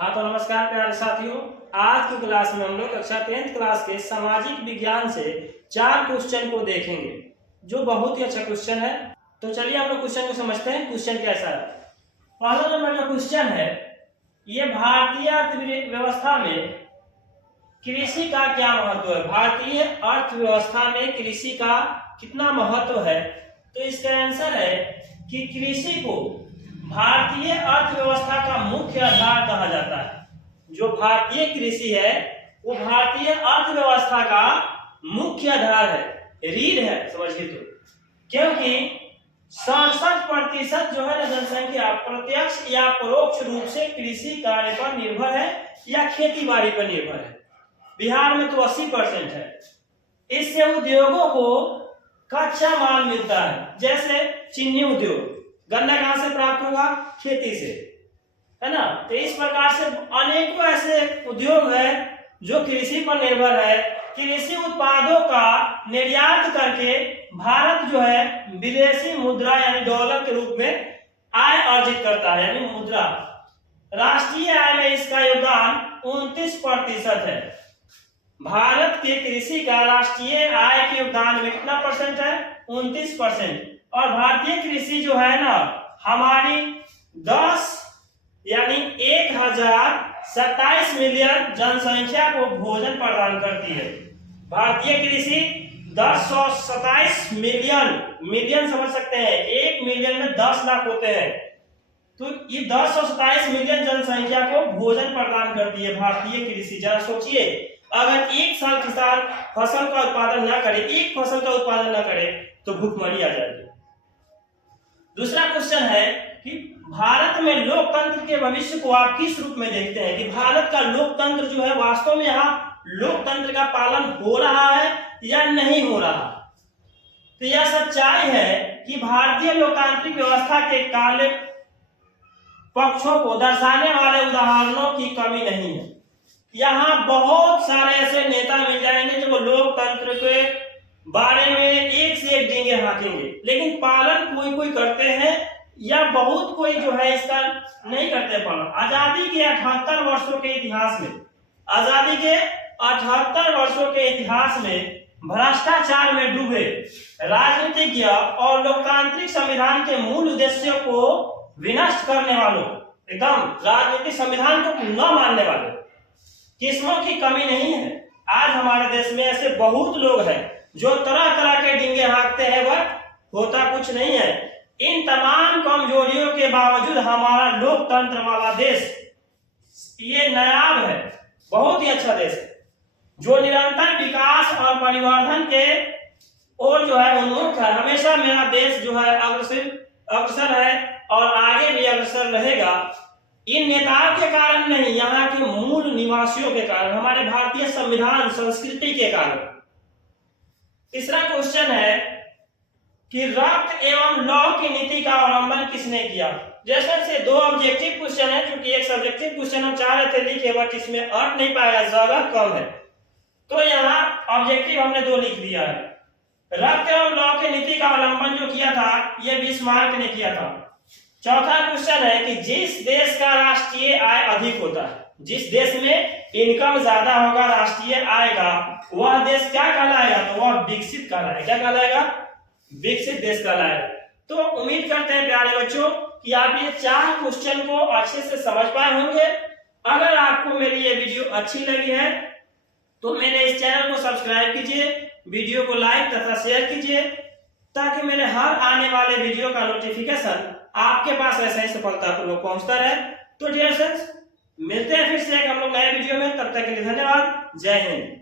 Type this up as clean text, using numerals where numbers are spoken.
हाँ तो नमस्कार प्यारे साथियों। आज की क्लास में हम लोग कक्षा 10th क्लास के सामाजिक विज्ञान से 4 क्वेश्चन को देखेंगे जो बहुत ही अच्छा क्वेश्चन है। तो चलिए हम लोग क्वेश्चन को समझते हैं। क्वेश्चन कैसा है? पहला नंबर जो क्वेश्चन है, ये भारतीय अर्थव्यवस्था में कृषि का क्या महत्व है। भारतीय अर्थव्यवस्था में कृषि का कितना महत्व है? तो इसका आंसर है कि कृषि को भारतीय अर्थव्यवस्था का मुख्य आधार कहा जाता है। जो भारतीय कृषि है वो भारतीय अर्थव्यवस्था का मुख्य आधार है, रीढ़ है समझिए। तो क्योंकि 67% जो है ना जनसंख्या प्रत्यक्ष या परोक्ष रूप से कृषि कार्य पर निर्भर है या खेती बाड़ी पर निर्भर है। बिहार में तो 80% है। इससे उद्योगों को कच्चा माल मिलता है, जैसे चीनी उद्योग। गन्ना कहां से प्राप्त होगा? खेती से, है ना। तो इस प्रकार से अनेकों ऐसे उद्योग है जो कृषि पर निर्भर है। कृषि उत्पादों का निर्यात करके भारत जो है विदेशी मुद्रा यानी डॉलर के रूप में आय अर्जित करता है, यानी मुद्रा। राष्ट्रीय आय में इसका योगदान 29% है। भारत के कृषि का राष्ट्रीय आय के योगदान में कितना परसेंट है? 29%। और भारतीय कृषि जो है ना हमारी 10 यानी 1027 मिलियन जनसंख्या को भोजन प्रदान करती है। भारतीय कृषि 1027 मिलियन समझ सकते हैं, 1 मिलियन में 10 लाख होते हैं। तो ये 1027 मिलियन जनसंख्या को भोजन प्रदान करती है भारतीय कृषि। जरा सोचिए, अगर एक साल किसान फसल का उत्पादन न करे, एक फसल का उत्पादन न करे तो भूखमरी आ जाएगी। दूसरा क्वेश्चन है कि भारत में लोकतंत्र के भविष्य को आप किस रूप में देखते हैं? कि भारत का लोकतंत्र जो है वास्तव में यहाँ लोकतंत्र का पालन हो रहा है या नहीं हो रहा? तो यह सच्चाई है कि भारतीय लोकतांत्रिक व्यवस्था के काले पक्षों को दर्शाने वाले उदाहरणों की कमी नहीं है। यहाँ बहुत सारे ऐसे नेता मिल जाएंगे जो लोकतंत्र के बारे में एक से एक डींगे हाँकेंगे, लेकिन पालन कोई करते हैं या बहुत कोई जो है इसका नहीं करते पालन। आजादी के 78 वर्षों के इतिहास में, आजादी के 78 वर्षों के इतिहास में भ्रष्टाचार में डूबे राजनीतिज्ञ और लोकतांत्रिक संविधान के मूल उद्देश्यों को विनष्ट करने वालों, एकदम राजनीतिक संविधान को न मानने वाले किस्मों की कमी नहीं है। आज हमारे देश में ऐसे बहुत लोग हैं जो तरह तरह के डींगे हाँकते हैं, बट होता कुछ नहीं है। इन तमाम कमजोरियों के बावजूद हमारा लोकतंत्र वाला देश ये नायाब है, बहुत ही अच्छा देश है जो निरंतर विकास और परिवर्धन के ओर जो है उन्मुख है। हमेशा मेरा देश जो है अग्रसर है और आगे भी अग्रसर रहेगा। इन नेताओं के कारण नहीं, यहाँ के मूल निवासियों के कारण, हमारे भारतीय संविधान संस्कृति के कारण। तीसरा क्वेश्चन है कि रक्त एवं लौह की नीति का अवलंबन किसने किया? जैसे से 2 ऑब्जेक्टिव क्वेश्चन है, क्योंकि एक सब्जेक्टिव क्वेश्चन हम चाह रहे थे लिखे, बट इसमें अर्थ नहीं पाएगा, जगह कम है, तो यहाँ ऑब्जेक्टिव हमने 2 लिख दिया है। रक्त एवं लौह की नीति का अवलंबन जो किया था ये बिस्मार्क ने किया था। चौथा क्वेश्चन है कि जिस देश का राष्ट्रीय आय अधिक होता है, जिस देश में इनकम ज्यादा होगा राष्ट्रीय आय का, वह देश क्या कहलाएगा? तो वह विकसित कहलाएगा। क्या कहलाएगा? विकसित देश कहलाएगा। तो उम्मीद करते हैं प्यारे बच्चों कि आप ये 4 क्वेश्चन को अच्छे से समझ पाए होंगे। अगर आपको मेरी ये वीडियो अच्छी लगी है तो मेरे इस चैनल को सब्सक्राइब कीजिए, वीडियो को लाइक तथा शेयर कीजिए, ताकि मेरे हर आने वाले वीडियो का नोटिफिकेशन आपके पास ऐसा ही सफलतापूर्वक पहुंचता रहे। तो डियर फ्रेंड्स, मिलते हैं फिर से एक हम लोग नए वीडियो में। तब तक के लिए धन्यवाद। जय हिंद।